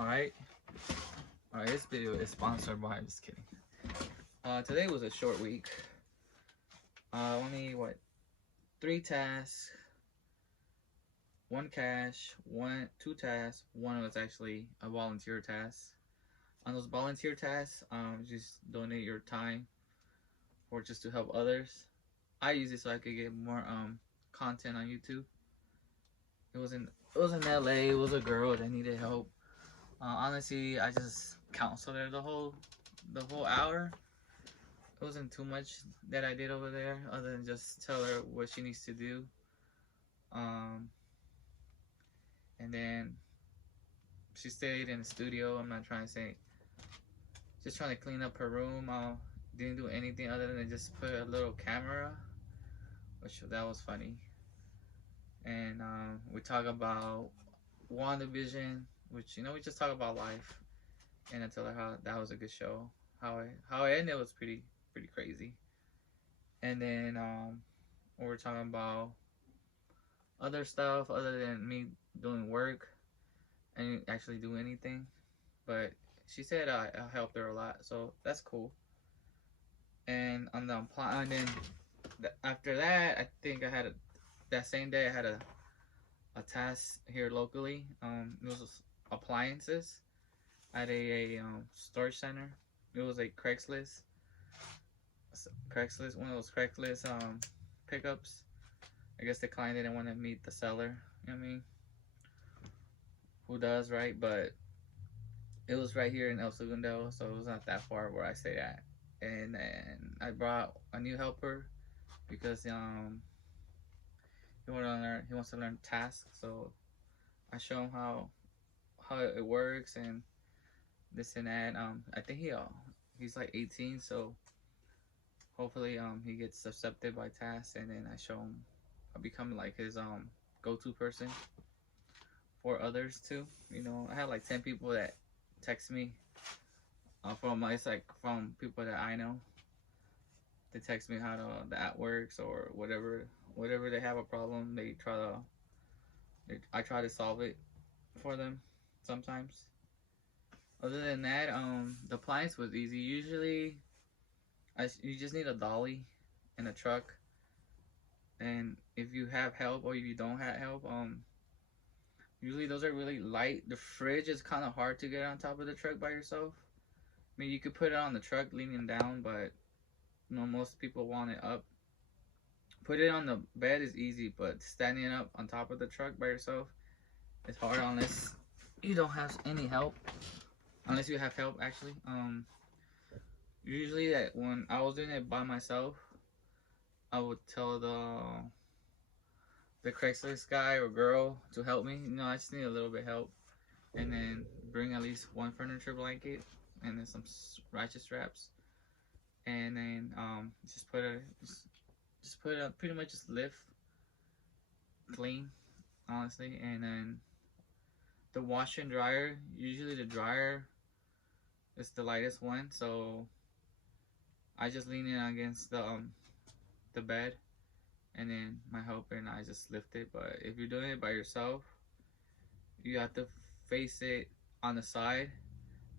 Alright. Alright, this video is sponsored by, I'm just kidding. Today was a short week. Only, 3 tasks, 1 cash, 2 tasks. One was actually a volunteer task. On those volunteer tasks, just donate your time or just to help others. I use it so I could get more content on YouTube. It was in LA. It was a girl that needed help. Honestly, I just counseled her the whole hour. It wasn't too much that I did over there, other than just tell her what she needs to do. And then she stayed in the studio. I'm not trying to say, just trying to clean up her room. Didn't do anything other than just put a little camera, which that was funny. And we talk about WandaVision, which we just talk about life. And I tell her how that was a good show. How it ended was pretty crazy. And then we're talking about other stuff other than me doing work and actually do anything. But she said I helped her a lot, so that's cool. And on the and then after that, I think I had that same day I had a task here locally. It was appliances at a storage center. It was a Craigslist, one of those Craigslist pickups. I guess the client didn't want to meet the seller. You know what I mean? Who does, right? But it was right here in El Segundo, so it was not that far where I stay at. And then I brought a new helper because he wants to learn tasks. So I show him how it works and this and that. I think he's like 18, so hopefully he gets accepted by tasks, and then I show him. I become like his go-to person for others too. I have like 10 people that text me from people that I know. They text me how the app works or whatever they have a problem. I try to solve it for them sometimes. Other than that, the appliance was easy. Usually, you just need a dolly and a truck. And if you have help or if you don't have help, usually those are really light. The fridge is kind of hard to get on top of the truck by yourself. I mean, you could put it on the truck leaning down, but most people want it up. Put it on the bed is easy, but standing up on top of the truck by yourself is hard unless you don't have any help. Unless you have help, actually. Usually that when I was doing it by myself, I would tell the Craigslist guy or girl to help me. I just need a little bit help, and then bring at least 1 furniture blanket and then some ratchet straps, and then just put a pretty much just lift clean, honestly. And then the washer and dryer. Usually the dryer is the lightest one, so I just lean in against the bed, and then my helper and I just lift it. But if you're doing it by yourself, you have to face it on the side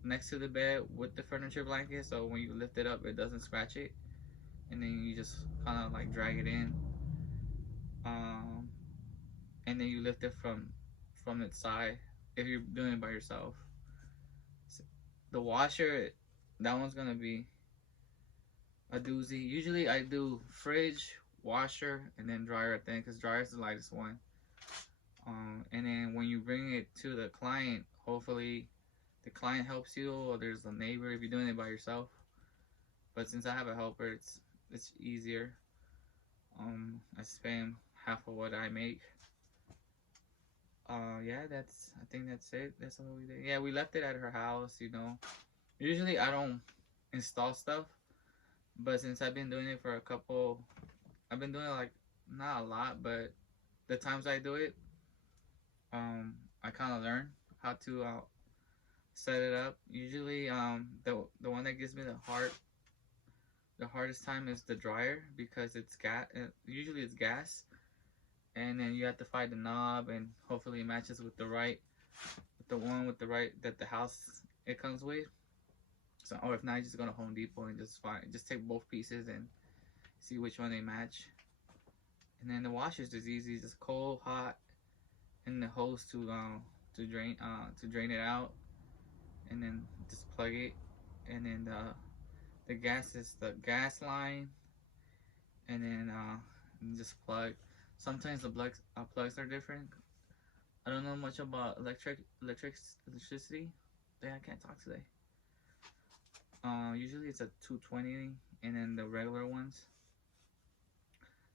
next to the bed with the furniture blanket, so when you lift it up it doesn't scratch it, and then you just kind of like drag it in, and then you lift it from its side if you're doing it by yourself. The washer, that one's gonna be a doozy. Usually I do fridge, washer, and then dryer, I think, because dryer is the lightest one. And then when you bring it to the client, hopefully the client helps you, or there's a neighbor if you're doing it by yourself. But since I have a helper, it's easier. I spend half of what I make. Yeah, I think that's it. That's what we did. Yeah, we left it at her house. Usually I don't install stuff, but since I've been doing it for I've been doing it like not a lot, but the times I do it, I kind of learn how to set it up. Usually, the one that gives me the hardest time is the dryer, because it's gas. Usually it's gas, and then you have to find the knob, and hopefully it matches with the right the one with the right that the house it comes with. So, or if not, you just go to Home Depot and just take both pieces and see which one they match. And then the washer's just easy, just cold, hot, and the hose to drain it out, and then just plug it. And then the gas is the gas line, and then just plug. Sometimes the plugs are different. I don't know much about electricity. Yeah, I can't talk today. Usually it's a 220, and then the regular ones.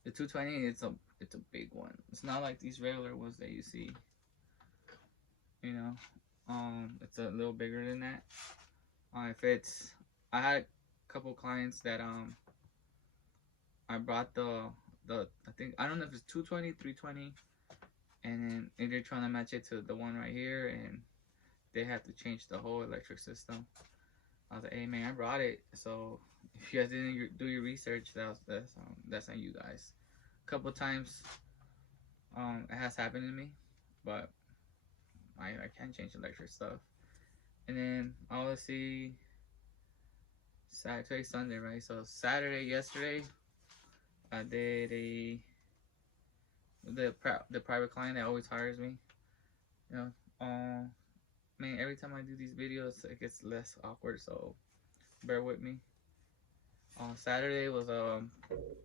The 220, it's a big one. It's not like these regular ones that you see. You know, it's a little bigger than that. If it's, I had a couple clients that I brought I think I don't know if it's 220, 320, and then they're trying to match it to the one right here, and they have to change the whole electric system. I was like, hey man, I brought it, so if you guys didn't do your research, that's on you guys. A couple times, it has happened to me, but I can't change electric stuff. And then obviously Saturday, Sunday, right? So Saturday, yesterday, I did the private client that always hires me. You know, man, every time I do these videos, it gets less awkward, so bear with me. Saturday was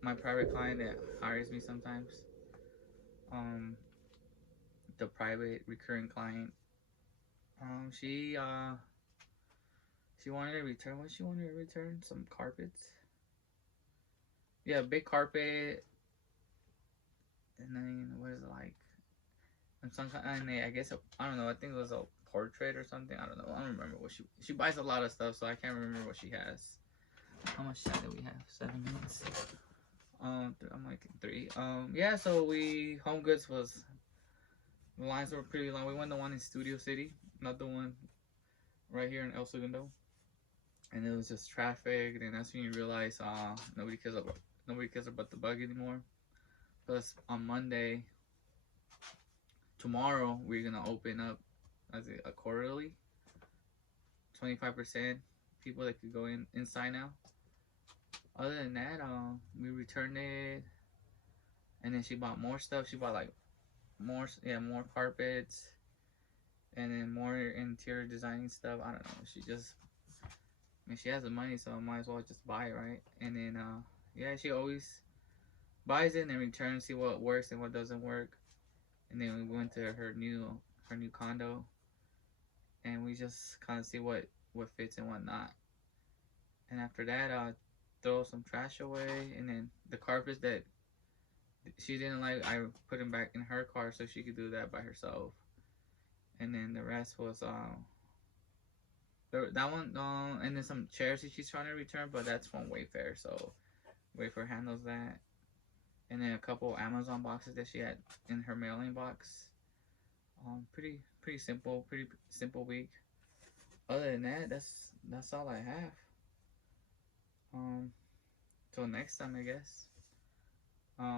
my private client that hires me sometimes. The private recurring client. She wanted to return. What she wanted to return? Some carpets. Yeah, big carpet. And then what is it like? And some kind. I guess I don't know. I think it was a portrait or something. I don't know. I don't remember what she buys a lot of stuff, so I can't remember what she has. How much time do we have? 7 minutes. I'm like 3. Yeah. So Home Goods was, the lines were pretty long. We went the one in Studio City, not the one right here in El Segundo. And it was just traffic. And that's when you realize nobody cares about the bug anymore. Plus on Monday, tomorrow, we're gonna open up as a quarterly. 25% people that could go inside now. Other than that, we returned it, and then she bought more stuff. She bought like more carpets, and then more interior designing stuff. I don't know. She has the money, so I might as well just buy it, right? And then yeah, she always buys it and returns, see what works and what doesn't work. And then we went to her new condo, and we just kind of see what fits and what not. And after that, throw some trash away, and then the carpets that she didn't like, I put them back in her car so she could do that by herself. And then the rest was that one, and then some chairs that she's trying to return, but that's from Wayfair, so Wayfair handles that. And then a couple Amazon boxes that she had in her mailing box. Pretty simple week. Other than that, that's all I have. Till next time, I guess.